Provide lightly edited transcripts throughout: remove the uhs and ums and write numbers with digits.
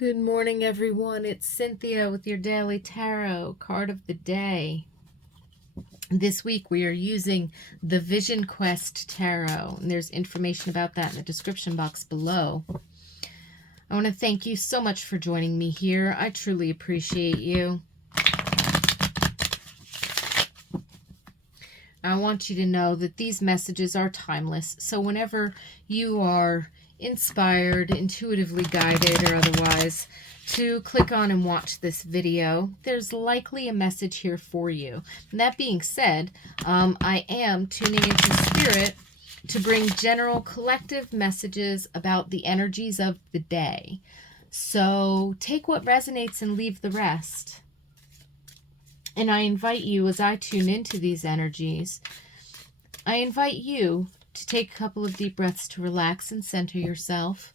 Good morning, everyone. It's Cynthia with your Daily Tarot card of the day. This week we are using the Vision Quest Tarot, and there's information about that in the description box below. I want to thank you so much for joining me here. I truly appreciate you. I want you to know that these messages are timeless, so whenever you are inspired, intuitively guided, or otherwise to click on and watch this video, there's likely a message here for you. And that being said, I am tuning into spirit to bring general collective messages about the energies of the day. So take what resonates and leave the rest. And I invite you, as I tune into these energies, I invite you to take a couple of deep breaths to relax and center yourself,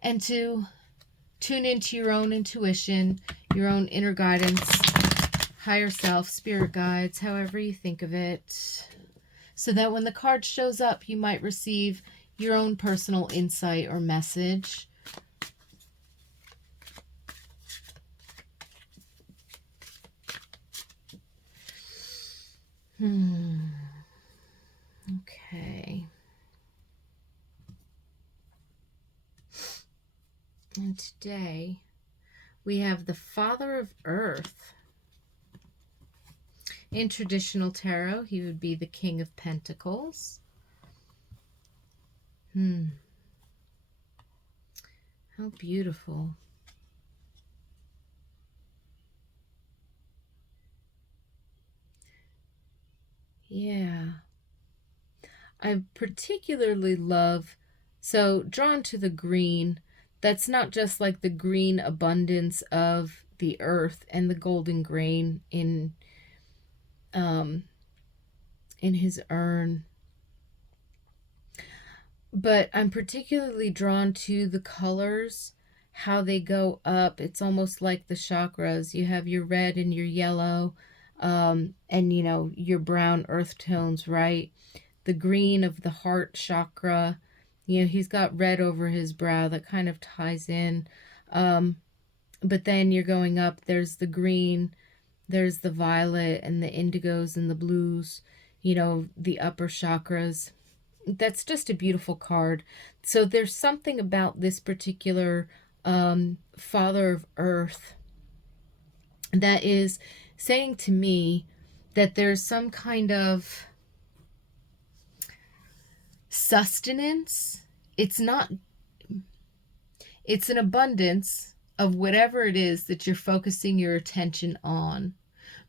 and to tune into your own intuition, your own inner guidance, higher self, spirit guides, however you think of it, so that when the card shows up, you might receive your own personal insight or message. Okay. And today we have the Father of Earth. In traditional tarot, he would be the King of Pentacles. How beautiful. Yeah. I particularly love, so drawn to the green. That's not just like the green abundance of the earth and the golden grain in his urn, but I'm particularly drawn to the colors, how they go up. It's almost like the chakras. You have your red and your yellow, and your brown earth tones, right? The green of the heart chakra, he's got red over his brow that kind of ties in. But then you're going up, there's the green, there's the violet and the indigos and the blues, the upper chakras. That's just a beautiful card. So there's something about this particular Father of Earth that is saying to me that there's some kind of sustenance. It's an abundance of whatever it is that you're focusing your attention on.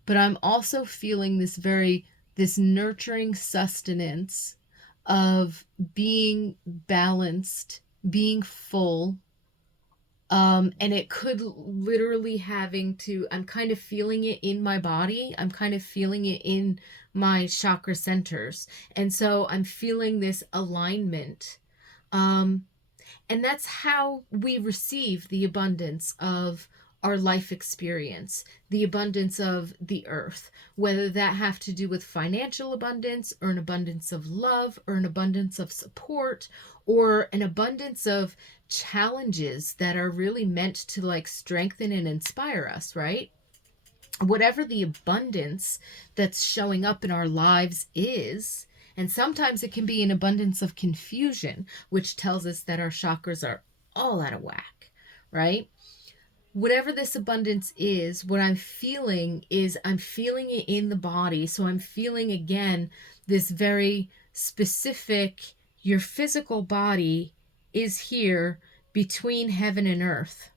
But I'm also feeling this nurturing sustenance of being balanced, being full. And it could literally I'm kind of feeling it in my body. I'm kind of feeling it in my chakra centers. And so I'm feeling this alignment. And that's how we receive the abundance of our life experience, the abundance of the earth, whether that have to do with financial abundance or an abundance of love or an abundance of support or an abundance of challenges that are really meant to strengthen and inspire us, right? Whatever the abundance that's showing up in our lives is. And sometimes it can be an abundance of confusion, which tells us that our chakras are all out of whack, right? Whatever this abundance is, what I'm feeling is I'm feeling it in the body. So I'm feeling, again, this very specific, your physical body is here between heaven and earth.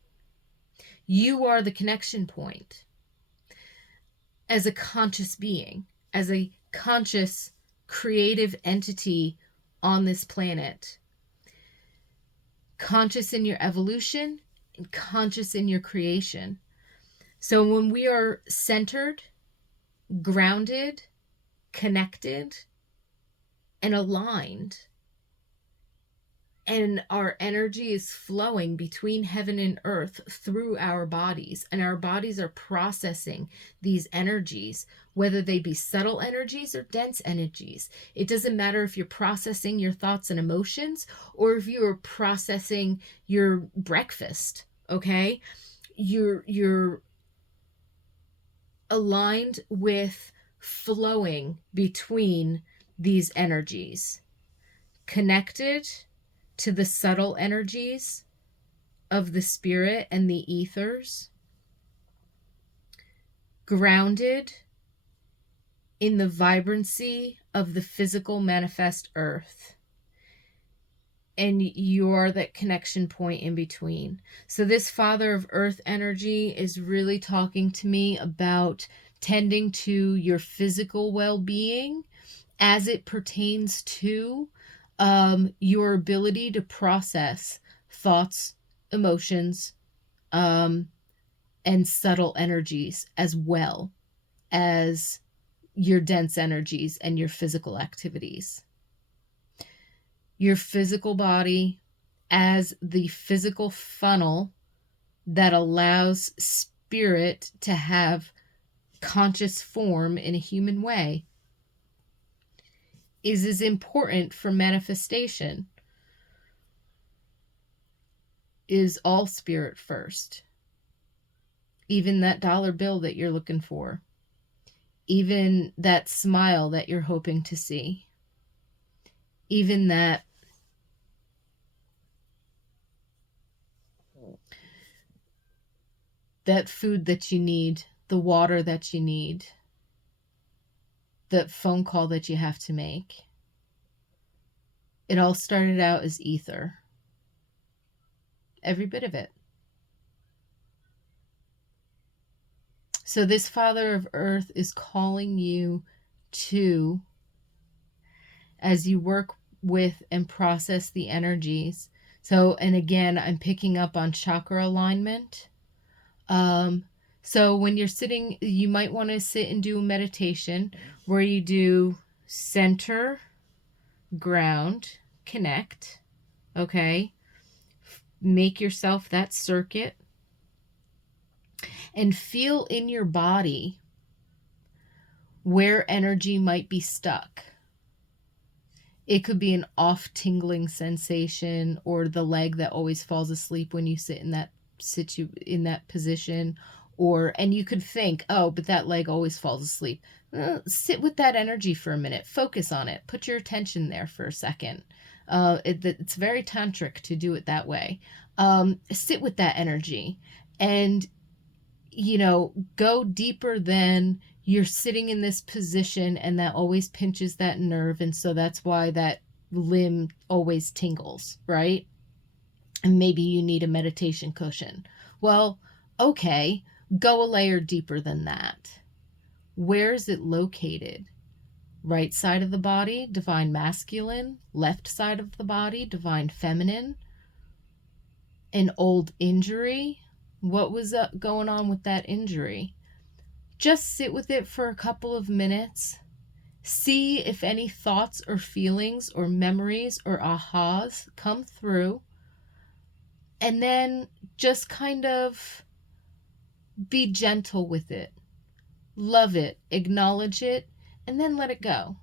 You are the connection point. As a conscious being, as a conscious creative entity on this planet, conscious in your evolution and conscious in your creation. So when we are centered, grounded, connected, and aligned, and our energy is flowing between heaven and earth through our bodies, and our bodies are processing these energies, whether they be subtle energies or dense energies. It doesn't matter if you're processing your thoughts and emotions or if you're processing your breakfast, okay? You're aligned with flowing between these energies, connected to the subtle energies of the spirit and the ethers, grounded in the vibrancy of the physical manifest earth. And you are that connection point in between. So this Father of Earth energy is really talking to me about tending to your physical well-being as it pertains to your ability to process thoughts, emotions, and subtle energies, as well as your dense energies and your physical activities. Your physical body as the physical funnel that allows spirit to have conscious form in a human way is as important for manifestation. Is all spirit first. Even that dollar bill that you're looking for. Even that smile that you're hoping to see. Even that food that you need, the water that you need, the phone call that you have to make. It all started out as ether. Every bit of it. So this Father of Earth is calling you to, as you work with and process the energies. So, and again, I'm picking up on chakra alignment. So when you're sitting, you might want to sit and do a meditation where you do center, ground, connect, okay? Make yourself that circuit and feel in your body where energy might be stuck. It could be an off tingling sensation, or the leg that always falls asleep when you sit in that position, and you could think, oh, but that leg always falls asleep. Sit with that energy for a minute. Focus on it. Put your attention there for a second. It's very tantric to do it that way. Sit with that energy and, go deeper than you're sitting in this position, and that always pinches that nerve. And so that's why that limb always tingles, right? And maybe you need a meditation cushion. Well, okay, go a layer deeper than that. Where is it located? Right side of the body, divine masculine. Left side of the body, divine feminine. An old injury. What was going on with that injury? Just sit with it for a couple of minutes. See if any thoughts or feelings or memories or ahas come through. And then just kind of be gentle with it. Love it. Acknowledge it. And then let it go.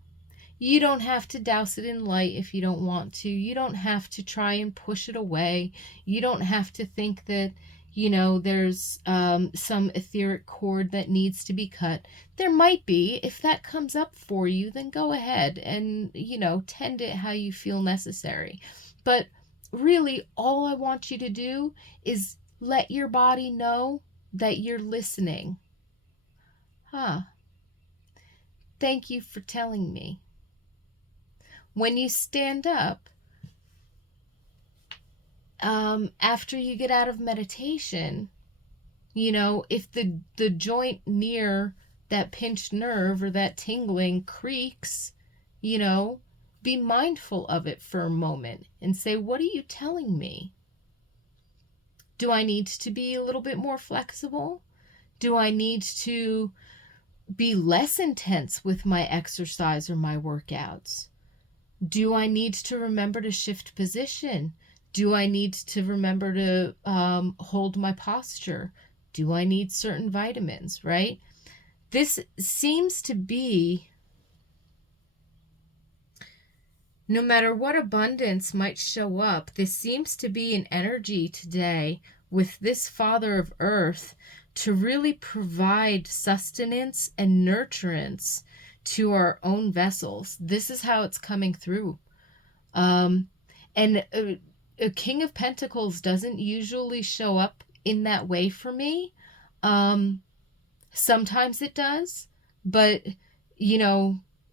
You don't have to douse it in light if you don't want to. You don't have to try and push it away. You don't have to think that, there's some etheric cord that needs to be cut. There might be. If that comes up for you, then go ahead and, tend it how you feel necessary. But really, all I want you to do is let your body know that you're listening. Thank you for telling me. When you stand up, after you get out of meditation, if the joint near that pinched nerve or that tingling creaks, be mindful of it for a moment and say, what are you telling me? Do I need to be a little bit more flexible? Do I need to be less intense with my exercise or my workouts? Do I need to remember to shift position? Do I need to remember to hold my posture? Do I need certain vitamins, right? This seems to be, no matter what abundance might show up, this seems to be an energy today with this Father of Earth to really provide sustenance and nurturance to our own vessels. This is how it's coming through. And a King of Pentacles doesn't usually show up in that way for me. Sometimes it does, but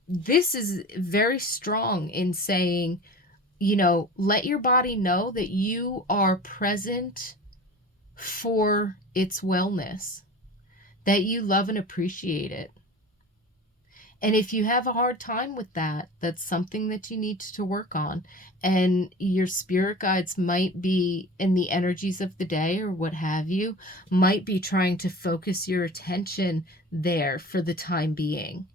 this is very strong in saying, let your body know that you are present for its wellness, that you love and appreciate it. And if you have a hard time with that, that's something that you need to work on. And your spirit guides might be, in the energies of the day or what have you, might be trying to focus your attention there for the time being.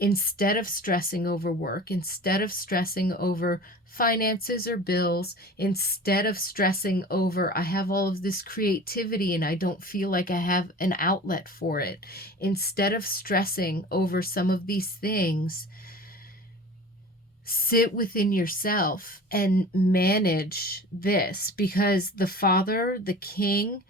Instead of stressing over work, instead of stressing over finances or bills, instead of stressing over, I have all of this creativity and I don't feel like I have an outlet for it. Instead of stressing over some of these things, sit within yourself and manage this, because the Father, the King,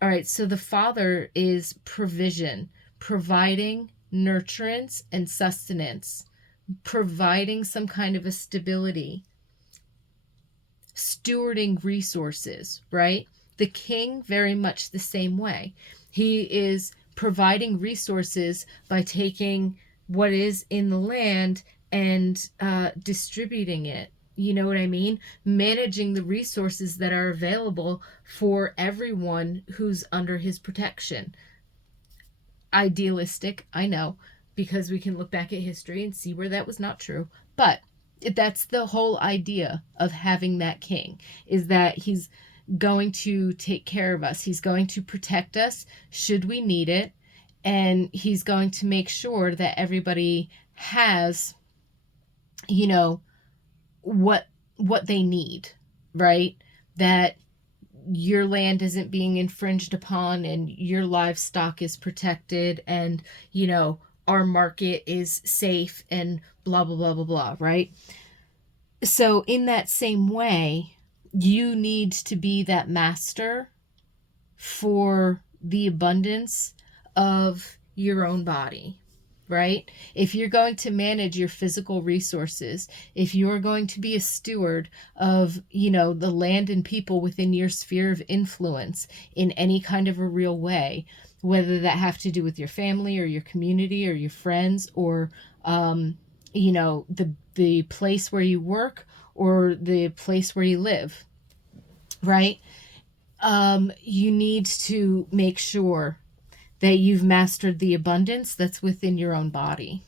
all right, so the Father is provision, providing nurturance and sustenance, providing some kind of a stability, stewarding resources, right? The King, very much the same way. He is providing resources by taking what is in the land and distributing it. You know what I mean? Managing the resources that are available for everyone who's under his protection. Idealistic, I know, because we can look back at history and see where that was not true. But that's the whole idea of having that king, is that he's going to take care of us. He's going to protect us should we need it. And he's going to make sure that everybody has, what they need, right? That your land isn't being infringed upon and your livestock is protected and, our market is safe and blah, blah, blah, blah, blah, right? So in that same way, you need to be that master for the abundance of your own body, right? If you're going to manage your physical resources, if you're going to be a steward of, the land and people within your sphere of influence in any kind of a real way, whether that have to do with your family or your community or your friends or, the place where you work or the place where you live, right? You need to make sure that you've mastered the abundance that's within your own body,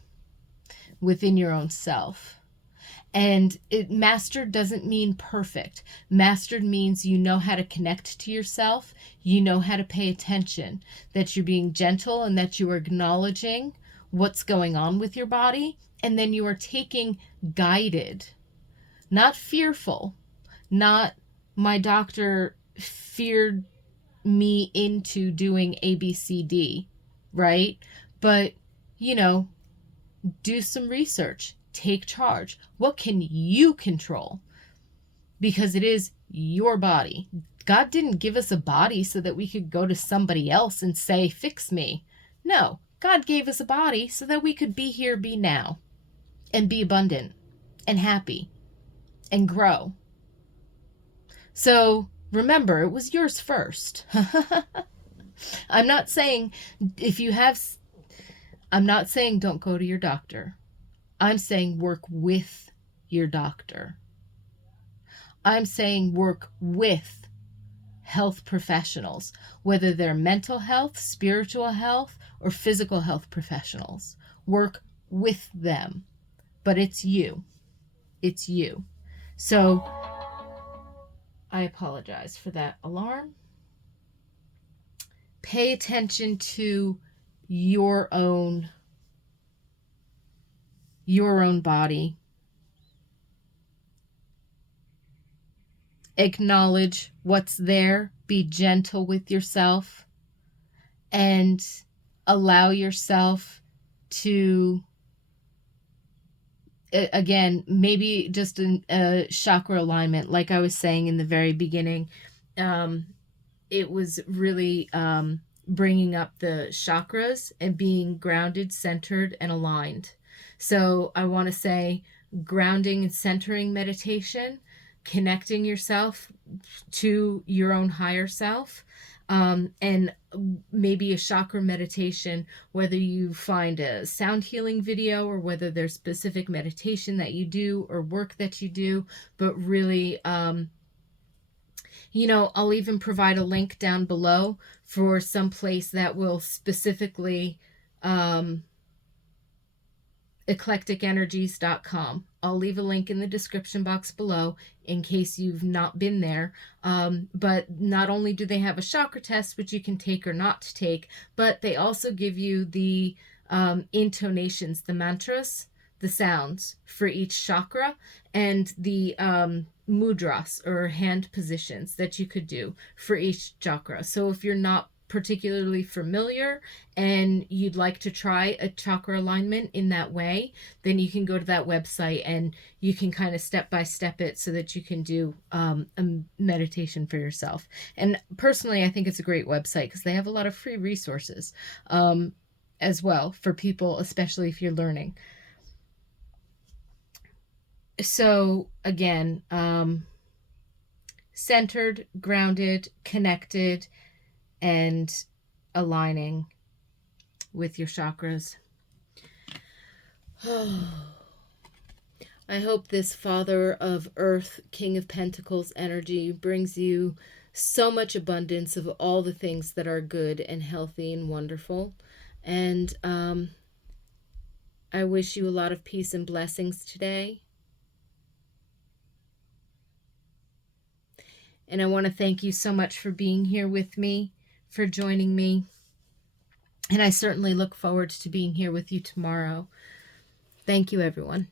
within your own self. And mastered doesn't mean perfect. Mastered means you know how to connect to yourself, you know how to pay attention, that you're being gentle and that you are acknowledging what's going on with your body, and then you are taking guided, not fearful, not my doctor feared me into doing ABCD, right? But, do some research, take charge. What can you control? Because it is your body. God didn't give us a body so that we could go to somebody else and say, fix me. No, God gave us a body so that we could be here, be now, and be abundant and happy and grow. So remember, it was yours first. I'm not saying don't go to your doctor. I'm saying work with your doctor. I'm saying work with health professionals, whether they're mental health, spiritual health, or physical health professionals. Work with them. But it's you. It's you. So I apologize for that alarm. Pay attention to your own body. Acknowledge what's there. Be gentle with yourself. And allow yourself to, again, maybe just a chakra alignment, like I was saying in the very beginning. it was really bringing up the chakras and being grounded, centered, and aligned. So I want to say grounding and centering meditation, connecting yourself to your own higher self, and maybe a chakra meditation, whether you find a sound healing video or whether there's specific meditation that you do or work that you do, but really, I'll even provide a link down below for some place that will specifically, eclecticenergies.com. I'll leave a link in the description box below in case you've not been there. But not only do they have a chakra test, which you can take or not take, but they also give you the intonations, the mantras, the sounds for each chakra, and the mudras or hand positions that you could do for each chakra. So if you're not particularly familiar and you'd like to try a chakra alignment in that way, then you can go to that website and you can kind of step by step it so that you can do a meditation for yourself. And personally, I think it's a great website because they have a lot of free resources as well for people, especially if you're learning. So again, centered, grounded, connected, and aligning with your chakras. I hope this Father of Earth, King of Pentacles energy brings you so much abundance of all the things that are good and healthy and wonderful. And I wish you a lot of peace and blessings today. And I want to thank you so much for being here with me, for joining me. And I certainly look forward to being here with you tomorrow. Thank you, everyone.